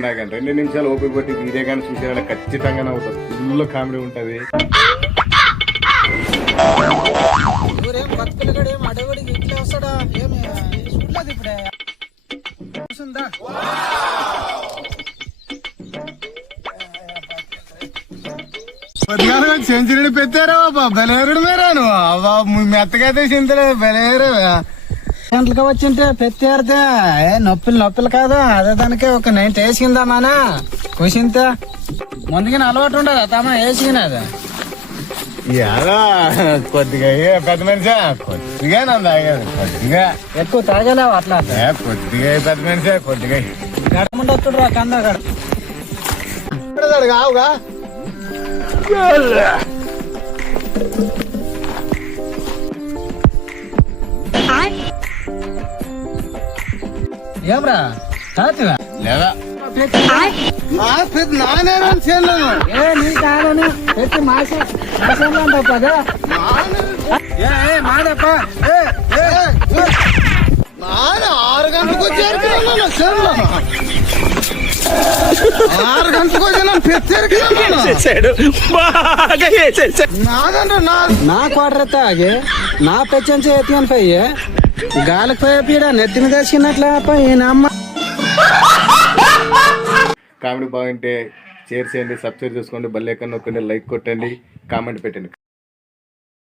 నాకు 2 నిమిషాలు ఓపిక పట్టి వీడియో కానీ చూసేవాళ్ళ ఖచ్చితంగా అవుతుంది. ఫుల్ కామెడీ ఉంటుంది. సెంచరీ పెట్టారా బాబా బలేరుడు మీరాను మెత్తకైతే చింతడు బలేరు గంటలకు వచ్చింటే పెట్టారితే నొప్పులు కాదు అదే దానికి ఒక 90 వేసుకుందామానా కూసింతే ముందుగా అలవాటు ఉండదు తమ వేసుకునేది ఎలా కొద్దిగా పెద్ద మనిషి కొద్దిగా నన్ను తాగేది కొద్దిగా ఎక్కువ తాగలేవు అట్లా కొద్దిగా పెద్ద మనిషి కొద్దిగా గడమండొచ్చుడు రా కందాగడ కావుగా ఏమ్రా తాతివా లేదా నానే ఏ నీ కాదని పెట్టి మాసంలో పదా మాదప్ప 6 గంటలకు వచ్చారు 6 గంటలకు వచ్చాను నా క్వార్టర్ తాగి నా పెచ్చని చేతిని పోయి గాలికి పోయే పీడ నెత్తిని తెచ్చినట్లే ఈయన అమ్మ కామెడీ బాగుంటే షేర్ చేయండి, సబ్స్క్రైబ్ చేసుకోండి, బెల్ ఐకాన్ నొక్కండి, లైక్ కొట్టండి, కామెంట్ పెట్టండి.